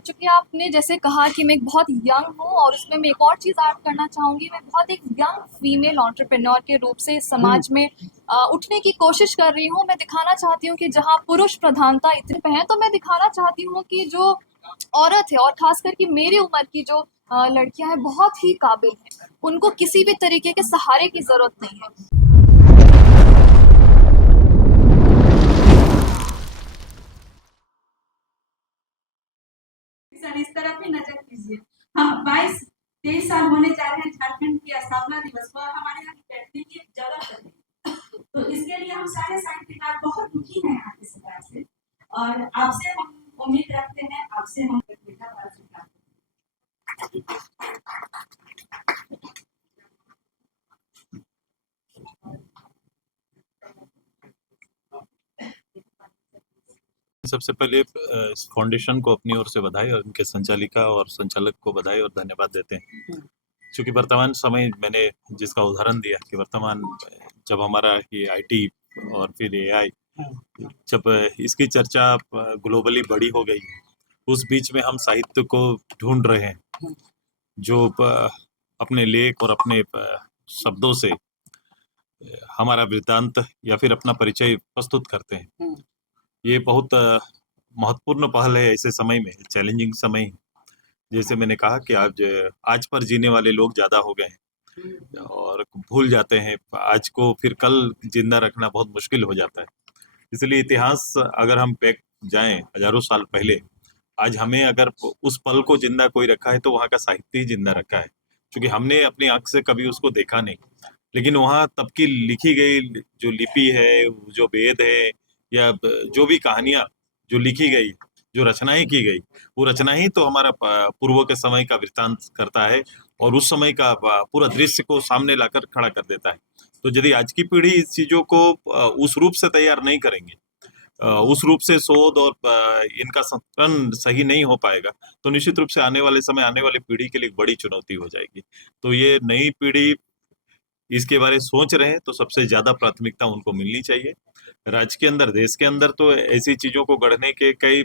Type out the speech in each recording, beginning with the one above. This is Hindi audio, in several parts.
चूँकि आपने जैसे कहा कि मैं एक बहुत यंग हूँ और उसमें मैं एक और चीज़ ऐड करना चाहूँगी, मैं बहुत एक यंग फीमेल एंटरप्रेन्योर के रूप से इस समाज में उठने की कोशिश कर रही हूँ। मैं दिखाना चाहती हूँ कि जहाँ पुरुष प्रधानता इतने पे है, तो मैं दिखाना चाहती हूँ कि जो औरत है और ख़ासकर कि मेरी उम्र की जो लड़कियाँ हैं, बहुत ही काबिल हैं। उनको किसी भी तरीके के सहारे की ज़रूरत नहीं है। सर इस तरफ ही नजर कीजिए। हम 22-23 साल होने जा रहे हैं झारखंड की स्थापना दिवस पर, हमारे यहाँ बैठने की जगह है। तो इसके लिए हम सारे साहित्यकार बहुत दुखी हैं यहाँ की सरकार से, और आपसे हम उम्मीद रखते हैं, आपसे हम बेटा बात स्वीकार सबसे पहले इस फाउंडेशन को अपनी ओर से बधाई और इनके संचालिका और संचालक को बधाई और धन्यवाद देते हैं। क्योंकि वर्तमान समय मैंने जिसका उदाहरण दिया कि वर्तमान जब हमारा ये आईटी और फिर एआई जब इसकी चर्चा ग्लोबली बड़ी हो गई, उस बीच में हम साहित्य को ढूंढ रहे हैं जो अपने लेख और अपने शब्दों से हमारा वृत्तांत या फिर अपना परिचय प्रस्तुत करते हैं। ये बहुत महत्वपूर्ण पहल है ऐसे समय में, चैलेंजिंग समय है। जैसे मैंने कहा कि आज पर जीने वाले लोग ज़्यादा हो गए हैं और भूल जाते हैं आज को, फिर कल जिंदा रखना बहुत मुश्किल हो जाता है। इसलिए इतिहास अगर हम बैक जाएं हजारों साल पहले, आज हमें अगर उस पल को जिंदा कोई रखा है तो वहाँ का साहित्य ही जिंदा रखा है, क्योंकि हमने अपनी आंख से कभी उसको देखा नहीं। लेकिन वहाँ तब की लिखी गई जो लिपि है, जो वेद है, या जो भी कहानियां जो लिखी गई, जो रचनाएं की गई, वो रचना ही तो हमारा पूर्व के समय का वृत्तांत करता है और उस समय का पूरा दृश्य को सामने लाकर खड़ा कर देता है। तो यदि आज की पीढ़ी इस चीजों को उस रूप से तैयार नहीं करेंगे, उस रूप से शोध और इनका संकलन सही नहीं हो पाएगा, तो निश्चित रूप से आने वाले समय, आने वाली पीढ़ी के लिए एक बड़ी चुनौती हो जाएगी। तो ये नई पीढ़ी इसके बारे सोच रहे हैं तो सबसे ज्यादा प्राथमिकता उनको मिलनी चाहिए। राज्य के अंदर, देश के अंदर तो ऐसी चीजों को गढ़ने के कई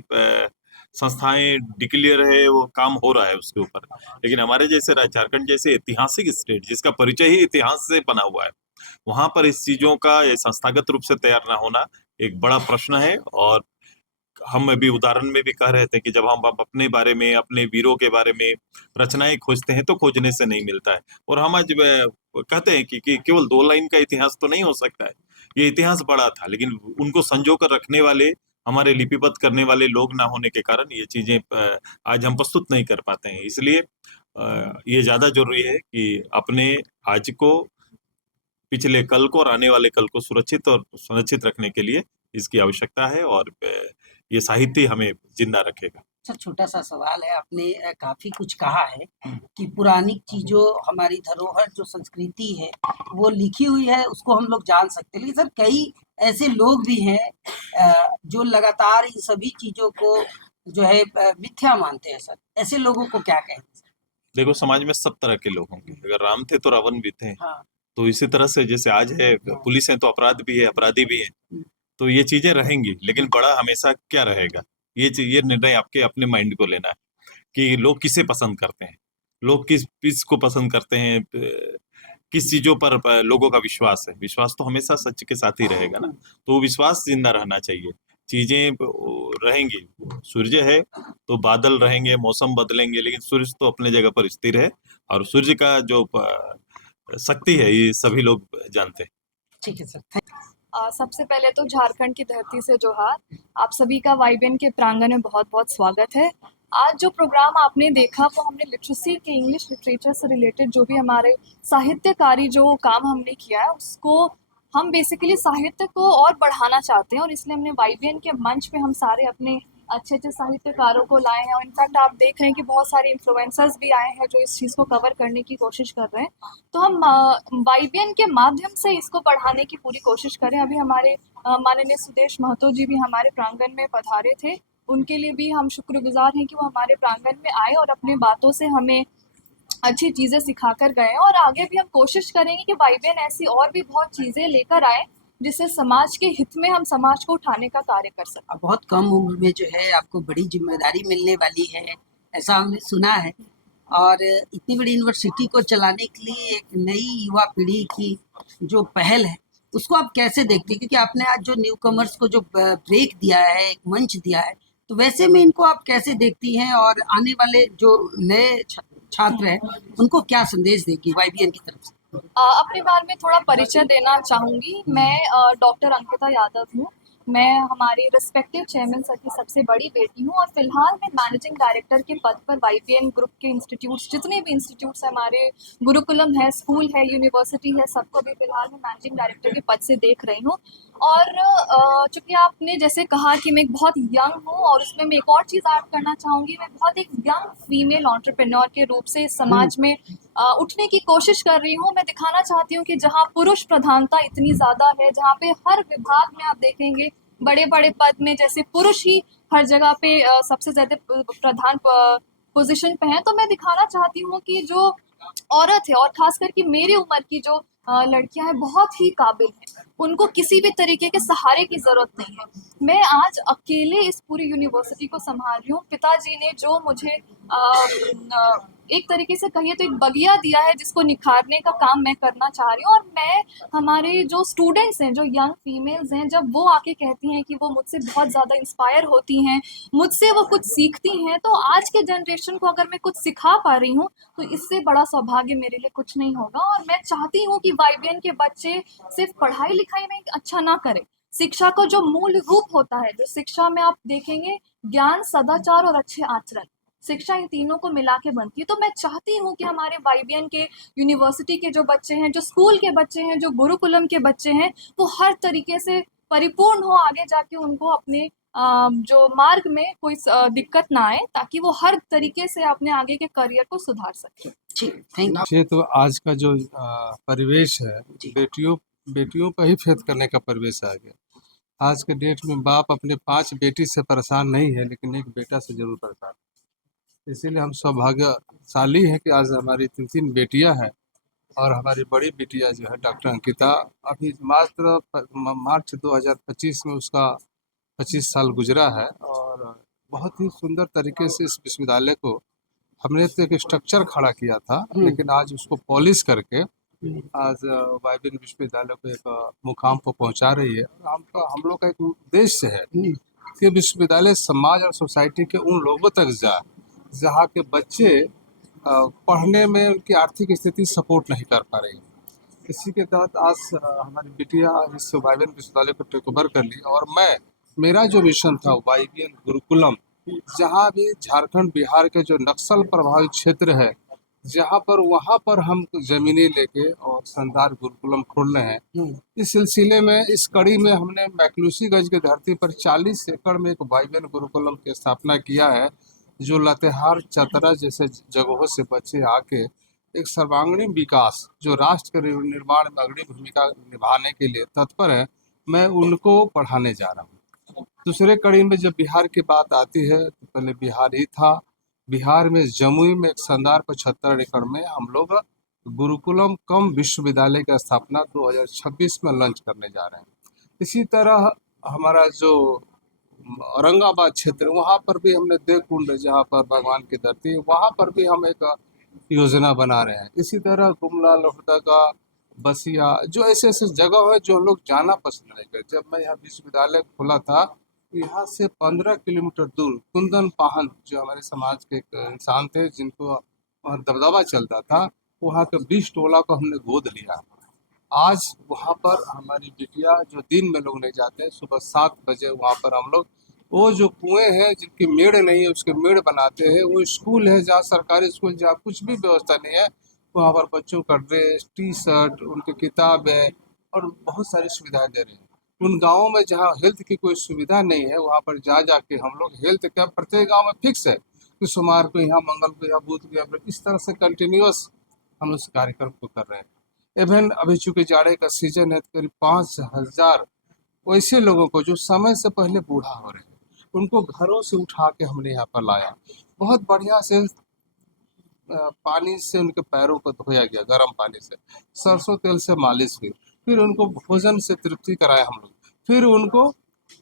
संस्थाएं डिक्लेयर है, वो काम हो रहा है उसके ऊपर। लेकिन हमारे जैसे झारखंड जैसे ऐतिहासिक स्टेट जिसका परिचय ही इतिहास से बना हुआ है, वहां पर इस चीजों का ये संस्थागत रूप से तैयार ना होना एक बड़ा प्रश्न है। और हम अभी उदाहरण में भी कह रहे थे कि जब हम अपने बारे में, अपने वीरों के बारे में रचनाएं खोजते हैं तो खोजने से नहीं मिलता है। और हम आज कहते हैं कि केवल 2 लाइन का इतिहास तो नहीं हो सकता है, ये इतिहास बड़ा था, लेकिन उनको संजो कर रखने वाले, हमारे लिपिबद्ध करने वाले लोग ना होने के कारण ये चीजें आज हम प्रस्तुत नहीं कर पाते हैं। इसलिए ये ज्यादा जरूरी है कि अपने आज को, पिछले कल को और आने वाले कल को सुरक्षित और संरक्षित रखने के लिए इसकी आवश्यकता है, और ये साहित्य हमें जिंदा रखेगा। सर छोटा सा सवाल है, आपने काफी कुछ कहा है कि पुरानी चीजों, हमारी धरोहर जो संस्कृति है वो लिखी हुई है, उसको हम लोग जान सकते हैं। लेकिन सर कई ऐसे लोग भी हैं जो लगातार इन सभी चीजों को जो है मिथ्या मानते हैं। सर ऐसे लोगों को क्या कहें? देखो, समाज में सब तरह के लोग होंगे। अगर राम थे तो रावण भी थे। हाँ। तो इसी तरह से जैसे आज है पुलिस है तो अपराध भी है, अपराधी भी है। तो ये चीजें रहेंगी, लेकिन बड़ा हमेशा क्या रहेगा, ये निर्णय आपके अपने माइंड को लेना है कि लोग किसे पसंद करते हैं, लोग किस को पसंद करते हैं, किस चीजों पर लोगों का विश्वास है। विश्वास तो हमेशा सच के साथ ही रहेगा ना, तो वो विश्वास जिंदा रहना चाहिए। चीजें रहेंगी, सूर्य है तो बादल रहेंगे, मौसम बदलेंगे, लेकिन सूर्य तो अपने जगह पर स्थिर है, और सूर्य का जो शक्ति है ये सभी लोग जानते हैं। ठीक है सर। सबसे पहले तो झारखंड की धरती से जोहार। आप सभी का वाईबीएन के प्रांगण में बहुत बहुत स्वागत है। आज जो प्रोग्राम आपने देखा वो हमने लिटरेसी के, इंग्लिश लिटरेचर से रिलेटेड जो भी हमारे साहित्यकारी जो काम हमने किया है उसको हम बेसिकली साहित्य को और बढ़ाना चाहते हैं, और इसलिए हमने वाईबीएन के मंच पे हम सारे अपने अच्छे अच्छे साहित्यकारों को लाए हैं। और इनफैक्ट आप देख रहे हैं कि बहुत सारे इन्फ्लुएंसर्स भी आए हैं जो इस चीज़ को कवर करने की कोशिश कर रहे हैं। तो हम वाईबीएन के माध्यम से इसको बढ़ाने की पूरी कोशिश करें। अभी हमारे माननीय सुदेश महतो जी भी हमारे प्रांगण में पधारे थे, उनके लिए भी हम शुक्रगुजार हैं कि वो हमारे प्रांगण में आए और अपने बातों से हमें अच्छी चीज़ें सिखा कर गए हैं। और आगे भी हम कोशिश करेंगे कि वाईबीएन ऐसी और भी बहुत चीज़ें लेकर आए जिससे समाज के हित में हम समाज को उठाने का कार्य कर सकें। अब बहुत कम उम्र में जो है आपको बड़ी जिम्मेदारी मिलने वाली है, ऐसा हमने सुना है। और इतनी बड़ी यूनिवर्सिटी को चलाने के लिए एक नई युवा पीढ़ी की जो पहल है, उसको आप कैसे देखते हैं? क्योंकि आपने आज जो न्यू कमर्स को जो ब्रेक दिया है, एक मंच दिया है, तो वैसे में इनको आप कैसे देखती हैं? और आने वाले जो नए छात्र हैं, उनको क्या संदेश देगी YBN की तरफ से? अपने बारे में थोड़ा परिचय देना चाहूँगी। मैं डॉक्टर अंकिता यादव हूँ। मैं हमारे रिस्पेक्टिव चेयरमैन सर की सबसे बड़ी बेटी हूँ और फिलहाल मैं मैनेजिंग डायरेक्टर के पद पर YBN ग्रुप के इंस्टीट्यूट्स, जितने भी इंस्टीट्यूट्स हमारे गुरुकुलम है, स्कूल है, यूनिवर्सिटी है, सबको भी फिलहाल मैं मैनेजिंग डायरेक्टर के पद से देख रही हूँ। और चूँकि आपने जैसे कहा कि मैं एक बहुत यंग हूँ और उसमें मैं एक और चीज़ ऐड करना चाहूँगी, मैं बहुत एक यंग फीमेल एंटरप्रेन्योर के रूप से इस समाज में उठने की कोशिश कर रही हूँ। मैं दिखाना चाहती हूँ कि जहाँ पुरुष प्रधानता इतनी ज़्यादा है, जहाँ पे हर विभाग में आप देखेंगे बड़े-बड़े पद में जैसे पुरुष ही हर जगह पे सबसे ज़्यादा प्रधान पोजीशन पे हैं, तो मैं दिखाना चाहती हूँ कि जो औरत है और ख़ासकर कि मेरी उम्र की जो लड़कियाँ हैं, बहुत ही काबिल हैं। उनको किसी भी तरीके के सहारे की ज़रूरत नहीं है। मैं आज अकेले इस पूरी यूनिवर्सिटी को सँभाल रही हूँ। पिताजी ने जो मुझे एक तरीके से कहिए तो एक बगिया दिया है, जिसको निखारने का काम मैं करना चाह रही हूँ। और मैं, हमारे जो स्टूडेंट्स हैं, जो यंग फीमेल्स हैं, जब वो आके कहती हैं कि वो मुझसे बहुत ज़्यादा इंस्पायर होती हैं, मुझसे वो कुछ सीखती हैं, तो आज के जनरेशन को अगर मैं कुछ सिखा पा रही हूँ, तो इससे बड़ा सौभाग्य मेरे लिए कुछ नहीं होगा। और मैं चाहती हूँ कि YBN के बच्चे सिर्फ पढ़ाई-लिखाई में अच्छा ना करें। शिक्षा का जो मूल रूप होता है, जो शिक्षा में आप देखेंगे, ज्ञान, सदाचार और अच्छे आचरण, शिक्षा इन तीनों को मिला के बनती है। तो मैं चाहती हूँ कि हमारे YBN के यूनिवर्सिटी के जो बच्चे हैं, जो स्कूल के बच्चे हैं, जो गुरुकुलम के बच्चे हैं, वो हर तरीके से परिपूर्ण हो, आगे जाके उनको अपने जो मार्ग में कोई दिक्कत ना आए, ताकि वो हर तरीके से अपने आगे के करियर को सुधार सकें। ठीक, थैंक यू। ये तो आज का जो परिवेश है, जी। बेटियों पर ही फेथ करने का परिवेश आ गया। आज के डेट में बाप अपने 5 बेटी से परेशान नहीं है, लेकिन एक बेटा से जरूर परेशान है। इसीलिए हम सौभाग्यशाली हैं कि आज हमारी 3 बेटियां हैं और हमारी बड़ी बिटिया जो है डॉक्टर अंकिता, अभी मात्र मार्च 2025 में उसका 25 साल गुजरा है। और बहुत ही सुंदर तरीके से इस विश्वविद्यालय को हमने तो एक स्ट्रक्चर खड़ा किया था, लेकिन आज उसको पॉलिश करके आज YBN विश्वविद्यालय को एक मुकाम पर पहुंचा रही है। हम लोग का एक उद्देश्य है कि विश्वविद्यालय समाज और सोसाइटी के उन लोगों तक जाए जहाँ के बच्चे पढ़ने में उनकी आर्थिक स्थिति सपोर्ट नहीं कर पा रही। इसी के तहत आज हमारी बिटिया इस YBN विश्वविद्यालय को टेक ओवर कर ली। और मेरा जो मिशन था YBN गुरुकुलम, जहाँ भी झारखंड बिहार के जो नक्सल प्रभावित क्षेत्र है, जहाँ पर वहाँ पर हम जमीनें लेके और शानदार गुरुकुलम खोल रहे हैं। इस सिलसिले में, इस कड़ी में हमने मैक्लूसीगंज की धरती पर 40 एकड़ में एक YBN गुरुकुलम की स्थापना किया है, जो लातेहार, चतरा जैसे जगहों से बच्चे आके एक सर्वांगीण विकास, जो राष्ट्र के निर्माण में अग्रणी भूमिका निभाने के लिए तत्पर है, मैं उनको पढ़ाने जा रहा हूँ। दूसरे कड़ी में जब बिहार की बात आती है, तो पहले बिहार ही था। बिहार में जमुई में एक शानदार 75 एकड़ में हम लोग गुरुकुलम कम विश्वविद्यालय की स्थापना 2026 में लॉन्च करने जा रहे हैं। इसी तरह हमारा जो औरंगाबाद क्षेत्र, वहाँ पर भी हमने देवकुंड, जहाँ पर भगवान की धरती, वहाँ पर भी हम एक योजना बना रहे हैं। इसी तरह गुमला, लोहरदगा, बसिया, जो ऐसे ऐसे जगह है जो लोग जाना पसंद नहीं करते। जब मैं यहाँ विश्वविद्यालय खोला था, यहाँ से 15 किलोमीटर दूर कुंदन पाहन, जो हमारे समाज के एक इंसान थे जिनको दबदबा चलता था, वहाँ के 20 टोला को हमने गोद लिया। आज वहाँ पर हमारी बिटिया, जो दिन में लोग नहीं जाते हैं, सुबह 7 बजे वहाँ पर हम लोग, वो जो कुएं हैं जिनकी मेड़ नहीं है, उसके मेड़ बनाते हैं। वो स्कूल है जहाँ सरकारी स्कूल, जहाँ कुछ भी व्यवस्था नहीं है, वहाँ पर बच्चों का ड्रेस, टी-शर्ट, उनकी किताबें और बहुत सारी सुविधाएं दे रहे हैं। उन गाँवों में जहाँ हेल्थ की कोई सुविधा नहीं है, वहाँ पर जाके हम लोग हेल्थ कैंप, प्रत्येक गाँव में फिक्स है कि सोमवार को यहाँ, मंगल को यहाँ, बुध को यहाँ, इस तरह से कंटिन्यूअस हम उस कार्यक्रम को कर रहे हैं। इवन अभी चूंकि जाड़े का सीजन है, करीब 5000 वैसे लोगों को जो समय से पहले बूढ़ा हो रहे हैं, उनको घरों से उठा के हमने यहाँ पर लाया। बहुत बढ़िया से पानी से उनके पैरों को धोया गया, गर्म पानी से, सरसों तेल से मालिश हुई। फिर उनको भोजन से तृप्ति कराया हम लोग, फिर उनको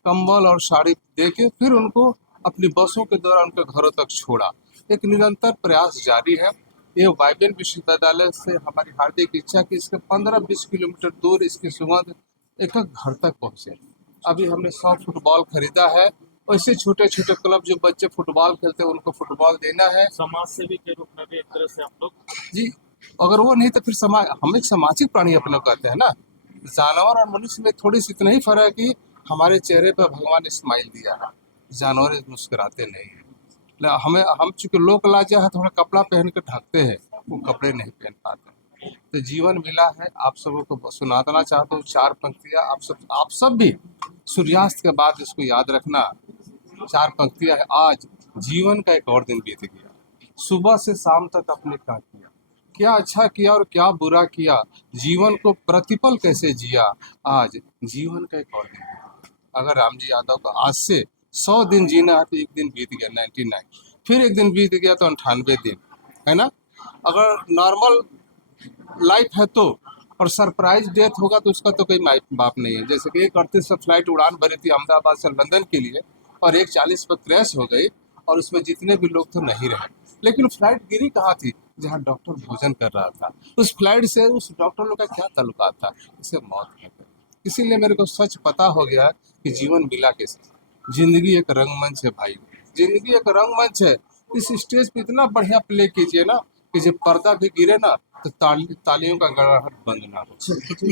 कंबल और साड़ी दे के फिर उनको अपनी बसों के द्वारा उनके घरों तक छोड़ा। एक निरंतर प्रयास जारी है। ये वाइबेन विश्वविद्यालय से हमारी हार्दिक इच्छा कि इसके 15-20 किलोमीटर दूर इसकी सुगंध एक एक घर तक पहुंचे। अभी हमने 100 फुटबॉल खरीदा है। ऐसे छोटे छोटे क्लब जो बच्चे फुटबॉल खेलते हैं उनको फुटबॉल देना है। समाज सेवी के रूप में भी एक तरह से आप लोग जी, अगर वो नहीं तो फिर समाज, हम एक सामाजिक प्राणी अपने को कहते हैं ना। जानवर और मनुष्य में थोड़ी सी इतना ही फर्क है कि हमारे चेहरे पर भगवान ने स्माइल दिया है, जानवर मुस्कुराते नहीं हैं। हमें हम चूंकि लोक लाजा है, थोड़ा कपड़ा पहन के ढकते हैं, वो कपड़े नहीं पहन पाते। तो जीवन मिला है, आप सबों को सुनाना चाहता हूँ 4 पंक्तियाँ। आप सब भी सूर्यास्त के बाद इसको याद रखना। 4 पंक्तियाँ है। आज जीवन का एक और दिन बीत गया, सुबह से शाम तक आपने क्या किया, क्या अच्छा किया और क्या बुरा किया, जीवन को प्रतिपल कैसे जिया, आज जीवन का एक और दिन है। अगर रामजी यादव को आज से 100 दिन जीना है तो एक दिन बीत गया 99, फिर एक दिन बीत गया तो 98 दिन, है ना। अगर नॉर्मल लाइफ है तो, और सरप्राइज डेथ होगा तो उसका तो कोई माई बाप नहीं है। जैसे कि 1:38 से फ्लाइट उड़ान भरी थी अहमदाबाद से लंदन के लिए और 1:40 पर क्रैश हो गई और उसमें जितने भी लोग थे नहीं रहे। लेकिन फ्लाइट गिरी कहाँ थी? जहाँ डॉक्टर भोजन कर रहा था। उस फ्लाइट से उस डॉक्टर लोग का क्या ताल्लुकात था? इसे मौत है। इसीलिए मेरे को सच पता हो गया कि जीवन मिला कैसे। जिंदगी एक रंगमंच है भाई, जिंदगी एक रंगमंच है। इस स्टेज पे इतना बढ़िया प्ले कीजिए ना कि जब पर्दा भी गिरे ना तो तालियों का गड़गड़ाहट बंद ना हो।